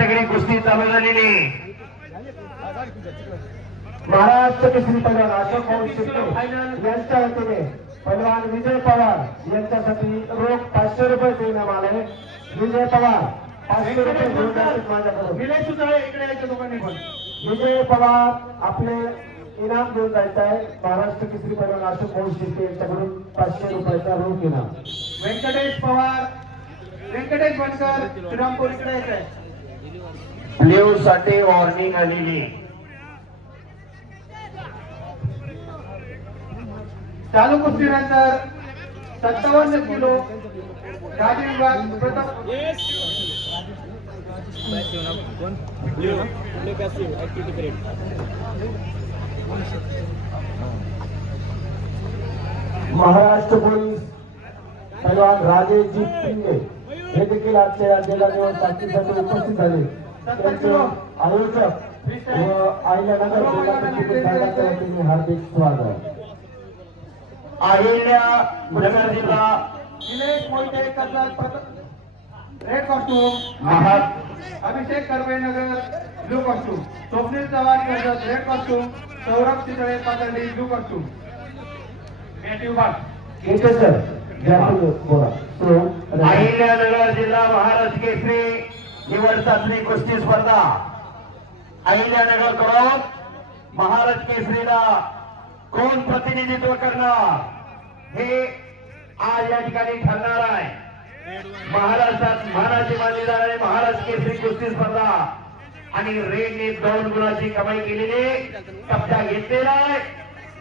तगडी कुस्ती चालू झालेली. महाराष्ट्र केसरी पैलवान अशोक भाऊ शिंदे यांच्या वतीने पैलवान विजय पवार यांच्यासाठी रोख पाचशे रुपये इनाम आले. विजय पवार पाचशे रुपये घेऊन जातील माझ्याकडून. विनय सुद्धा इकडे यायच्या दोघांनी पण. विजय पवार आपले इनाम घेऊन जायचं आहे महाराष्ट्र केसरी पैलवान अशोक भाऊ शिंदे यांच्याकडून पाचशे रुपयाचा रोख इनाम. व्यंकटेश पवार व्यंकटेश बनकर श्रीरामपूर इकडे येत आहे. साठी वॉर्निंग चालू कुस्तीनंतर सत्तावन्न किलो महाराष्ट्र पोलीस पैलवान राजेशजी पिंगे। हे देखील आजच्या या जगादेव साक्षीसाठी उपस्थित झाले. त्यांचे आयोजक व आयल्यानगर जिल्हा हार्दिक स्वागत. नगर जिल्हा. Mohite red costume. Abhishek Karvenagar blue costume. Swapnil Chavan Karjat red costume. Saurabh Chitale पातळी ब्लू कॉस्ट्यूम. सर अहिल्यानगर जिल्हा महाराज केसरी निवड चाचणी कुस्ती स्पर्धा. अहिल्यानगरकडून महाराज केसरीला कोण प्रतिनिधित्व करणार? हे आज या ठिकाणी ठरणार आहे. महाराष्ट्रात महाराजी मानली जाणारी महाराज केसरी कुस्ती स्पर्धा. आणि रेडने दोन गुणाची कमाई केलेली कब्जा घेतलेला आहे.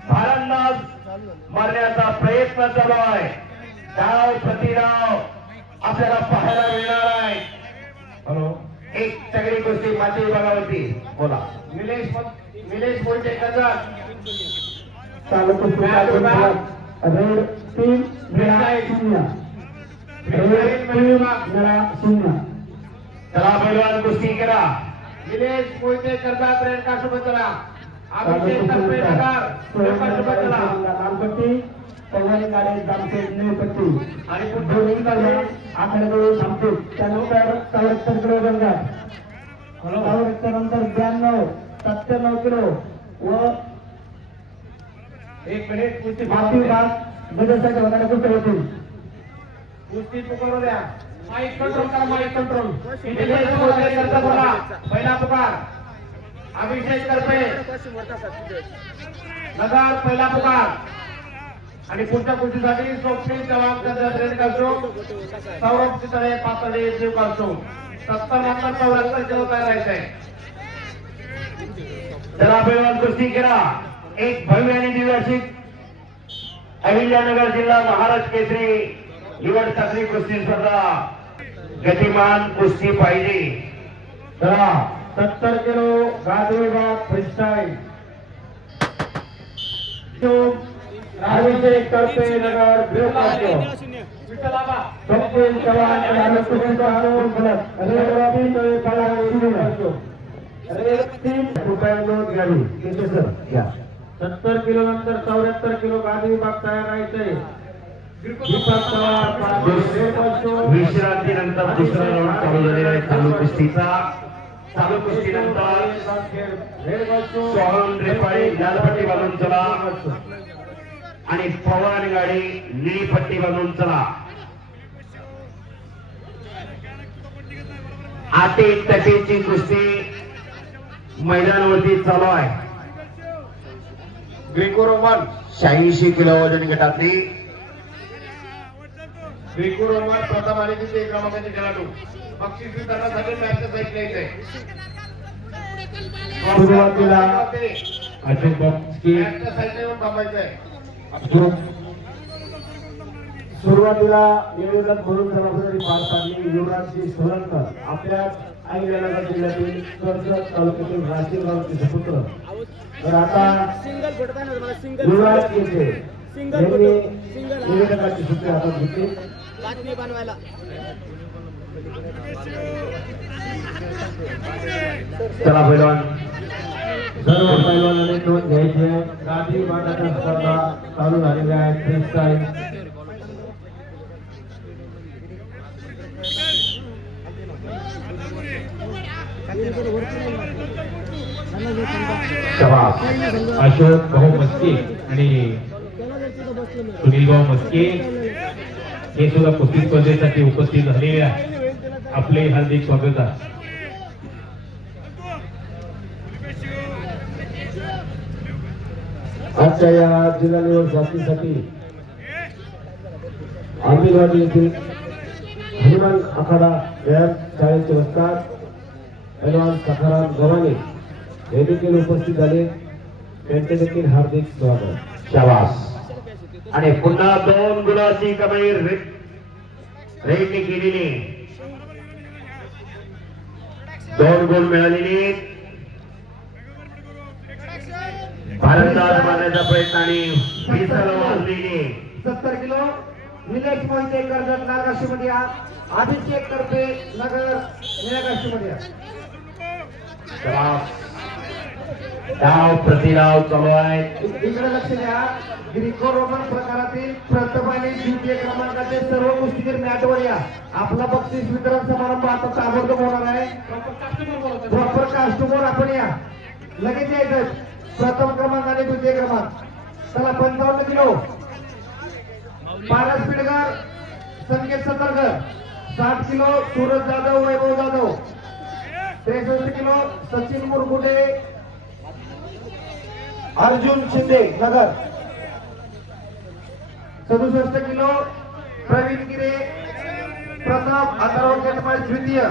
भारंदाज मारण्याचा प्रयत्न चालू आहे. डाव प्रतिडाव आपल्याला पाहायला मिळणार आहे. हॅलो. एक सगळी गोष्टी माती विभागावरती. बोला. निलेश निलेश रेड तीन शून्य. शून्य. चला पैलवान कुस्ती करा. निलेश मोहिते अभिषेक आणि दोन्ही थांबते त्यानंतर चौऱ्याहत्तर किलो गंगा चौऱ्याहत्तर नंतर ब्याण्णव सत्त्याण्णव किलो। व एक मिनिट कुस्ती वगैरे कुठे होतील कुस्ती पुकारू द्या माईक कंट्रोल करा माईक कंट्रोल बोला पहिला पुकार। अभिषेक करपे नगर पहिला पुकार। आणि पुढच्या गोष्टीसाठी स्वप्नील चव्हाण कर्जत रेड करतो सौरभ चितळे पातळी जीव करतो सत्तर नंतर चौऱ्याहत्तर किलो तयार राहायचंय चला कुस्ती करा एक भव्य आणि दिव्य अशी अहिल्यानगर जिल्हा महाराष्ट्र केसरी निवड चाचणी कुस्ती स्पर्धा. गतिमान कुस्ती पाहिजे. चला सत्तर किलो गादी बाग फ्रीस्टाईल अभिषेक नगर चव्हाण सत्तर किलो नंतर चौऱ्याहत्तर किलो गादी विभाग तयार कास्टो. विश्रांतीनंतर दुसरा राऊंड चालू झालेला आहे चालू कुस्तीचा. चालू कुस्तीनंतर. सोहम रेपाळी लालपट्टी बांधून चला. आणि पवार गाडी निळी पट्टी बांधून चला. आटे तटेची कुस्ती मैदानावरती चालू आहे. Greco Roman. शहाऐंशी किलो वजन गटातली. ग्रेको रोमन प्रथम आणि द्वितीय क्रमांकाचे खेळाडू. बक्षीस वितरणासाठी मॅचच्या साईड घ्यायचंय सुरुवातीला अशोक बापकी मॅचच्या साईडला येऊन थांबायचंय. सुरुवातीला निवेदक म्हणून जबाबदारी पार पाडली युवराजजी सोलंकर आपल्या आईनगर जिल्ह्यातील कर्जत तालुक्यातील राशीर गावचे सुपुत्र. तर आता युवराज येथे. निवेदकाची सूत्रे हातात घेतली. बातमी बनवायला. चला पैलवान सर्व पैलवानाने नोंद घ्यायची. आहे गादी मानाच्या स्पर्धा चालू झालेल्या आहेत फ्री स्टाईल अशोक भाऊ मस्के आणि सुनील भाऊ मस्के हे सुद्धा कुस्ती स्पर्धेसाठी उपस्थित झालेले आहे आपले हार्दिक स्वागत आहे. आजच्या या जिल्हा निवड चाचणीसाठी आंबेवाडी येथील हनुमान आखाडा व्यायाम शाळेचे वस्ताद पैलवान सखाराम गव्हाणे हे देखील उपस्थित झाले. त्यांचे देखील हार्दिक स्वागत. शाबास. आणि पुन्हा दोन गुणाची कमाई रेटने रेडने केलेली. दोन गुण मिळालेली. भारतात मारण्याचा प्रयत्न आणि वाजलेली सत्तर किलो. निलेश मोहिते कर्जत नागाशीमध्ये अभिषेक करपे नगर निळागाशीमध्ये शाबास. डाव प्रतिडाव चालू आहे. इकडे लक्ष द्या. ग्रीको रोमन प्रकारातील प्रथम आणि द्वितीय क्रमांकाचे सर्व कुस्तीगीर मॅटवर या. आपला बक्षीस वितरण समारंभ आता ताबडतोब होणार आहे. प्रॉपर कास्टमर आपण या. लगेच यायचं. प्रथम क्रमांक आणि द्वितीय क्रमांक. चला पंचावन्न किलो. पारस पिडगर संकेत सतरकर साठ किलो सूरज जाधव वैभव जाधव. त्रेसष्ट किलो सचिन मुरगुडे अर्जुन शिंदे नगर. सदुसष्ट किलो प्रवीण गिरे. प्रताप अथर्व केटमाळ द्वितीय.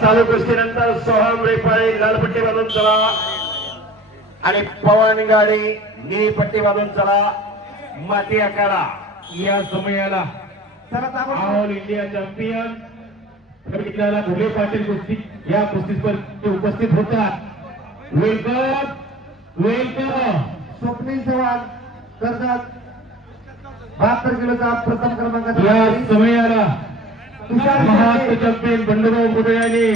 चालू कुस्तीनंतर सोहम रेपाळे लालपट्टी बांधून चला. आणि पवन गाडी पट्टी बांधून चला. माती आकारा या समयाला. ऑल इंडिया चॅम्पियन विद्याला भोले पाटील कुस्ती या कुस्ती स्पर्धेत उपस्थित होतात. वेलकम वेलकम स्वप्नील चव्हाण कर्जत बहात्तर किलोचा प्रथम या क्रमांकाचा समयाला तुषार महाराष्ट्र चॅम्पियन बंडूभाऊ मुदे यांनी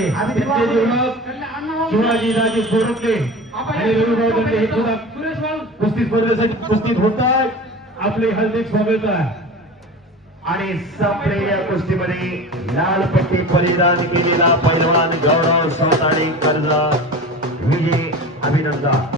शिवाजी राजे सोरुटे आणि रविभाऊ दंडे हे सुद्धा कुस्ती स्पर्धेसाठी आपले हार्दिक स्वागत आहे. आणि संपलेल्या कुस्तीमध्ये लाल पट्टी परिधान केलेला पैलवान गौरव आणि कर्ज विजय अभिनंदन.